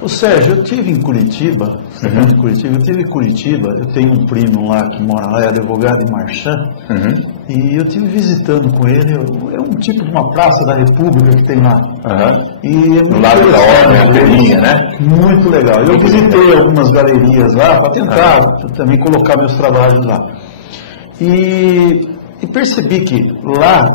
Ô Sérgio, eu estive em Curitiba, eu tenho um primo lá que mora lá, é advogado em Marchand, e eu estive visitando com ele, é um tipo de uma praça da República que tem lá. E é no lado da ordem, a telinha, né? Muito legal. Eu visitei algumas galerias lá para tentar também colocar meus trabalhos lá. E percebi que lá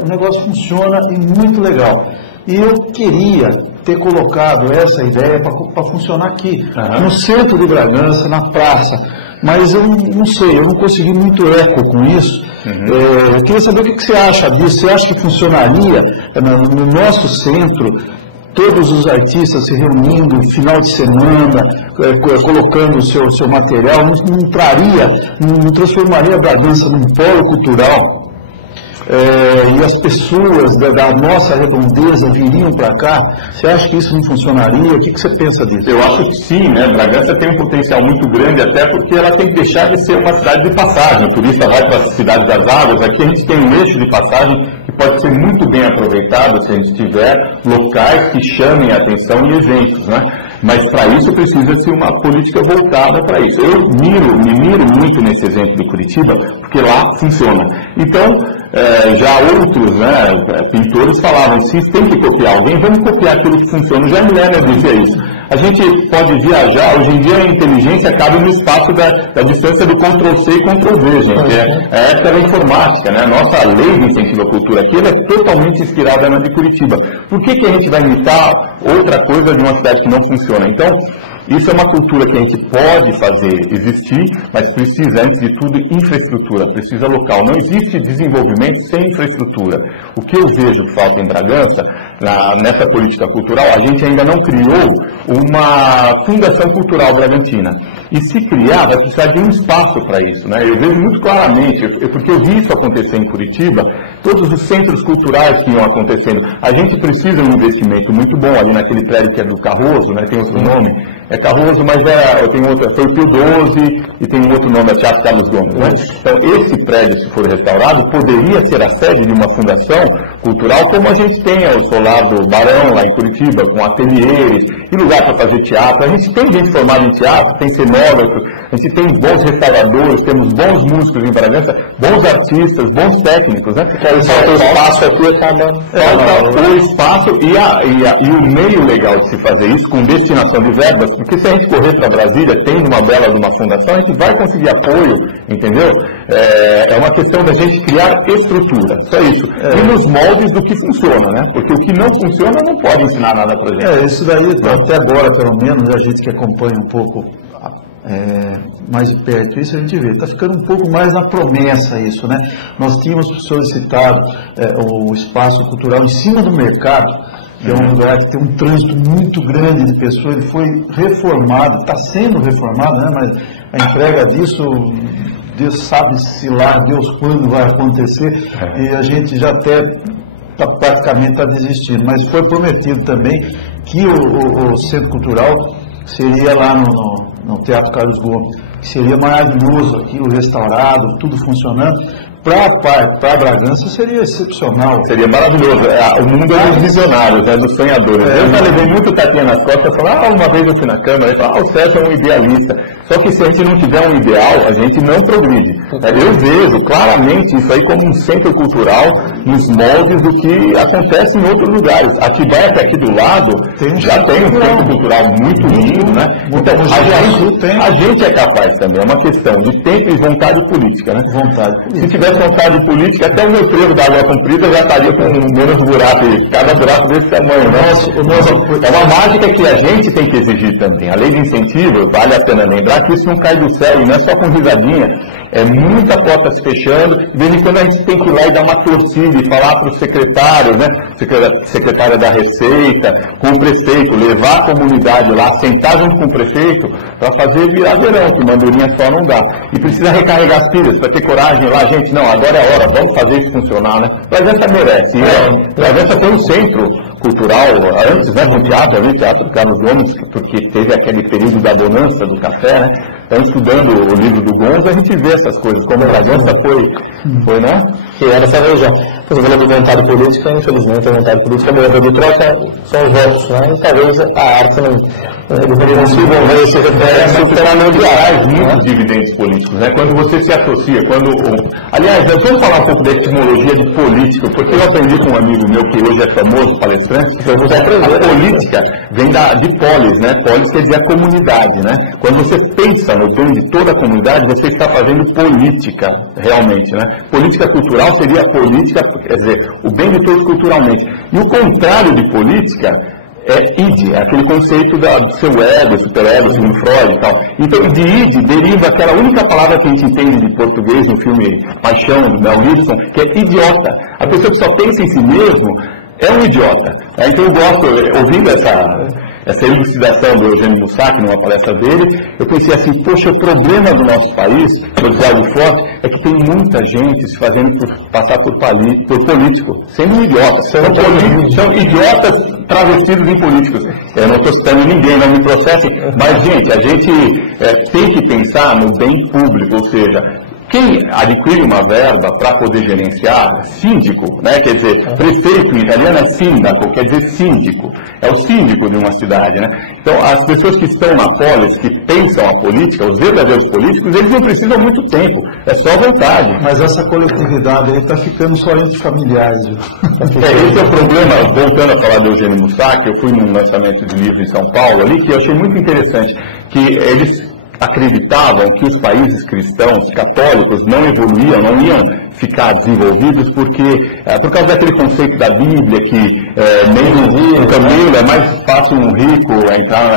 o negócio funciona e muito legal. E eu queria ter colocado essa ideia para funcionar aqui, no centro de Bragança, na praça. Mas eu não sei, eu não consegui muito eco com isso. Eu queria saber o que você acha disso. Você acha que funcionaria no nosso centro, todos os artistas se reunindo final de semana, colocando o seu material, não transformaria a Bragança num polo cultural? E as pessoas da nossa redondeza viriam para cá? Você acha que isso não funcionaria? O que você pensa disso? Eu acho que sim, né? Bragança tem um potencial muito grande, até porque ela tem que deixar de ser uma cidade de passagem. O turista vai para a cidade das águas. Aqui a gente tem um eixo de passagem que pode ser muito bem aproveitado se a gente tiver locais que chamem a atenção e eventos, né? Mas para isso precisa-se uma política voltada para isso. Eu me miro muito nesse exemplo de Curitiba, porque lá funciona. Então, já outros, né, pintores falavam, se tem que copiar alguém, vamos copiar aquilo que funciona. O Jaime Lerner dizia isso. A gente pode viajar, hoje em dia a inteligência cabe no espaço da distância do Ctrl-C e Ctrl-V, gente. É a época da informática, né? A nossa lei de incentivo à cultura aqui ela é totalmente inspirada na de Curitiba. Por que a gente vai imitar outra coisa de uma cidade que não funciona? Então, isso é uma cultura que a gente pode fazer existir, mas precisa, antes de tudo, infraestrutura, precisa local. Não existe desenvolvimento sem infraestrutura. O que eu vejo que falta em Bragança, nessa política cultural, a gente ainda não criou uma Fundação Cultural Bragantina. E se criar, vai precisar de um espaço para isso, né? Eu vejo muito claramente, porque eu vi isso acontecer em Curitiba, todos os centros culturais que iam acontecendo. A gente precisa de um investimento muito bom ali naquele prédio que é do Carroso, né? Tem outro nome. É Carroso, mas tem outra, foi o Pio 12 e tem um outro nome, é Teatro Carlos Gomes, né? Então, esse prédio, se for restaurado, poderia ser a sede de uma fundação cultural, como a gente tem o Solar do Barão, lá em Curitiba, com ateliês e lugar para fazer teatro. A gente tem gente formada em teatro, tem cenógrafo, a gente tem bons restauradores, temos bons músicos em Bragança, bons artistas, bons técnicos, né? O espaço aqui o espaço e o meio legal de se fazer isso, com destinação de verbas, porque se a gente correr para Brasília, tendo uma bela de uma fundação, a gente vai conseguir apoio, entendeu? É uma questão da gente criar estrutura, só isso. E nos moldes do que funciona, né? Porque o que não funciona não pode ensinar nada para gente. Isso daí, até agora, pelo menos, a gente que acompanha um pouco mais de perto isso, a gente vê, está ficando um pouco mais na promessa isso, né? Nós tínhamos solicitado o espaço cultural em cima do mercado, que é um lugar que tem um trânsito muito grande de pessoas, ele foi reformado, está sendo reformado, né? Mas a entrega disso, Deus sabe-se lá, Deus quando vai acontecer, e a gente já até praticamente está desistindo, mas foi prometido também que o Centro Cultural seria lá no Teatro Carlos Gomes, que seria maravilhoso, aquilo restaurado, tudo funcionando. Para Bragança seria excepcional. Seria maravilhoso. O mundo é dos visionários, dos sonhadores. Eu já levei muito tapinha nas costas e falei, uma vez eu fui na Câmara e falei, o Sérgio é um idealista. Só que se a gente não tiver um ideal, a gente não progride. Eu vejo claramente isso aí como um centro cultural nos moldes do que acontece em outros lugares. Atibaia, que aqui do lado, já tem um centro cultural muito lindo, né? Então, a gente é capaz também. É uma questão de tempo e vontade política, né? Se tivesse vontade política, até o meu trevo da água comprida já estaria com menos buraco, cada buraco desse tamanho, né? É uma mágica que a gente tem que exigir também. A lei de incentivo, vale a pena lembrar que isso não cai do céu, e não é só com risadinha, é muita porta se fechando, de vez em quando a gente tem que ir lá e dar uma torcida e falar para os secretários, né? Secretária da Receita, com o prefeito, levar a comunidade lá, sentar junto com o prefeito, para fazer virar verão, que mandurinha só não dá. E precisa recarregar as pilhas, para ter coragem lá, gente, não, agora é a hora, vamos fazer isso funcionar, né? Bragança merece. Bragança tem um centro cultural, antes, né, com o teatro ali, Teatro do Carlos Gomes, porque teve aquele período da bonança do café, né? Então, estudando o livro do Gonzo, a gente vê essas coisas, como a Bragança foi, né? Que era essa região. Você falou de vontade política, infelizmente a vontade política é de troca, são os votos, né? E talvez a arte eles não consigam ver esse reflexo pela mundial. Muitos dividendos políticos, né? Quando você se associa, aliás, vamos falar um pouco da etimologia de política, porque eu aprendi com um amigo meu que hoje é famoso palestrante, a política vem de polis, né? Polis quer dizer a comunidade, né? Quando você pensa no bem de toda a comunidade, você está fazendo política, realmente, né? Política cultural seria política, quer dizer, o bem de todos culturalmente. E o contrário de política é id, é aquele conceito do seu ego, superego, segundo Freud e tal. Então, de id deriva aquela única palavra que a gente entende de português no filme Paixão, do Mel Gibson, que é idiota. A pessoa que só pensa em si mesmo é um idiota. Então, eu gosto, ouvindo essa elucidação do Eugênio Mussac, numa palestra dele, eu pensei assim, poxa, o problema do nosso país, vou dizer algo forte, é que tem muita gente se fazendo passar por político, sendo um idiota. São idiotas travestidos em políticos. Eu não estou citando ninguém, não me processem, mas, gente, a gente tem que pensar no bem público, ou seja, quem adquire uma verba para poder gerenciar, síndico, né? Quer dizer, prefeito em italiano é sindaco, quer dizer síndico, é o síndico de uma cidade, né? Então, as pessoas que estão na polis, que pensam a política, os verdadeiros políticos, eles não precisam muito tempo, é só vontade. Mas essa coletividade aí está ficando só entre familiares, viu? Esse é o problema, voltando a falar do Eugênio Mussac, eu fui num lançamento de livro em São Paulo ali, que eu achei muito interessante, que eles acreditavam que os países cristãos, católicos, não evoluíam, não iam ficar desenvolvidos por causa daquele conceito da Bíblia que nem o camelo é mais fácil um rico entrar,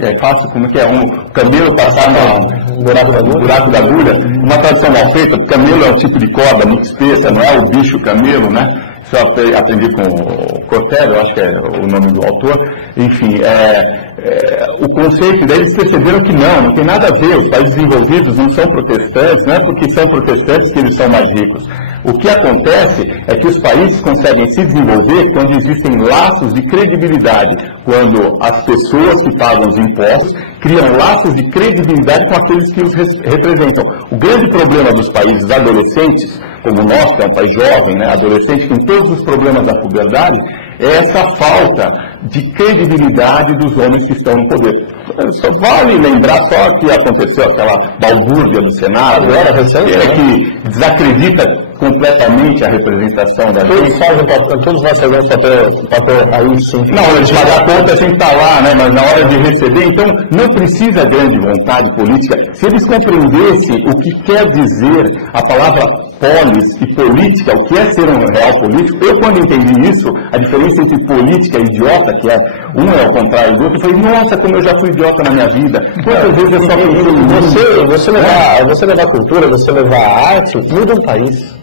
é fácil, como que é, um camelo passar no buraco da agulha, uma tradução mal feita, o camelo é um tipo de corda muito espessa, não é o bicho camelo, né? Isso eu aprendi com o Cortella, eu acho que é o nome do autor. Enfim, o conceito deles perceberam que não tem nada a ver. Os países desenvolvidos não são protestantes, não é porque são protestantes que eles são mais ricos. O que acontece é que os países conseguem se desenvolver quando existem laços de credibilidade, quando as pessoas que pagam os impostos criam laços de credibilidade com aqueles que os representam. O grande problema dos países adolescentes, como o nosso, que é um país jovem, né, adolescente, com todos os problemas da puberdade, é essa falta de credibilidade dos homens que estão no poder. Só vale lembrar só que aconteceu aquela balbúrdia do Senado, que desacredita completamente a representação da gente. Todos nós fazemos papel aí, sim. Na hora de pagar a conta a gente está lá, né? Mas na hora de receber, então não precisa grande vontade política. Se eles compreendessem o que quer dizer a palavra polis e política, o que é ser um real político, eu quando entendi isso, a diferença entre política e idiota, que um é o contrário do outro, eu falei, nossa, como eu já fui idiota na minha vida. Quantas vezes eu só você levar cultura, você levar arte, muda um país.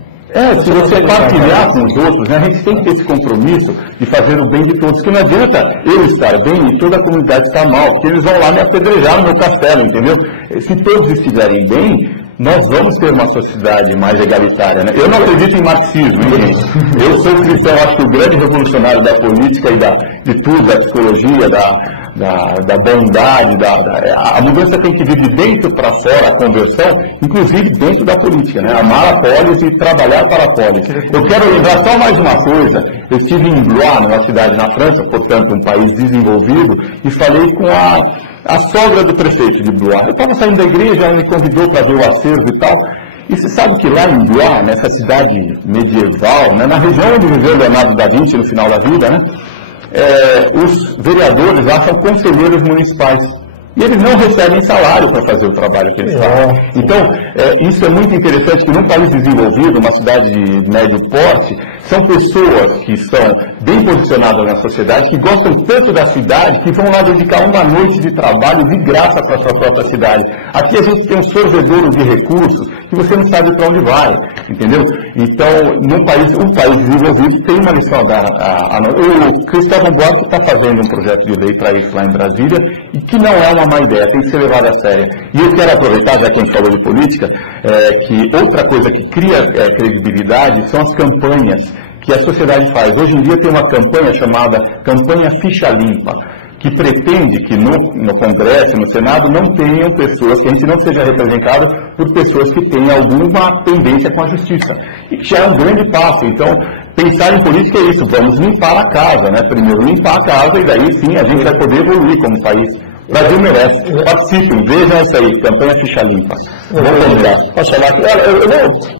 Se você partilhar com os outros, né, a gente tem que ter esse compromisso de fazer o bem de todos, que não adianta eu estar bem e toda a comunidade estar mal, porque eles vão lá me apedrejar no meu castelo, entendeu? Se todos estiverem bem, nós vamos ter uma sociedade mais egalitária, né? Eu não acredito em marxismo, hein, gente? Eu sou cristão, acho que o grande revolucionário da política e de tudo, da psicologia, da bondade, a mudança tem que vir de dentro para fora, a conversão, inclusive dentro da política, né? Amar a polis e trabalhar para a polis. Eu quero lembrar só mais uma coisa. Eu estive em Blois, numa cidade na França, portanto um país desenvolvido, e falei com a sogra do prefeito de Blois. Eu estava saindo da igreja, ela me convidou para ver o acervo e tal. E você sabe que lá em Blois, nessa cidade medieval, né, na região onde viveu Leonardo da Vinci no final da vida, né, os vereadores lá são conselheiros municipais. E eles não recebem salário para fazer o trabalho que eles fazem. Então, isso é muito interessante, que num país desenvolvido, uma cidade de médio porte, são pessoas que estão bem posicionadas na sociedade, que gostam tanto da cidade, que vão lá dedicar uma noite de trabalho de graça para a sua própria cidade. Aqui a gente tem um sorvedouro de recursos que você não sabe para onde vai, entendeu? Então, um país desenvolvido tem uma lição a dar. O Cristóvão Buarque está fazendo um projeto de lei para isso lá em Brasília, e que não é uma má ideia, tem que ser levada a sério. E eu quero aproveitar, já que a gente falou de política, que outra coisa que cria credibilidade são as campanhas que a sociedade faz. Hoje em dia tem uma campanha chamada Campanha Ficha Limpa, que pretende que no Congresso, no Senado, não tenham pessoas, que a gente não seja representado por pessoas que tenham alguma pendência com a justiça. E que já é um grande passo. Então, pensar em política é isso, vamos limpar a casa, né? Primeiro limpar a casa e daí sim a gente vai poder evoluir como país. O Brasil merece. Participem, vejam isso aí, campanha Ficha Limpa. Vamos convidar. Posso chamar aqui?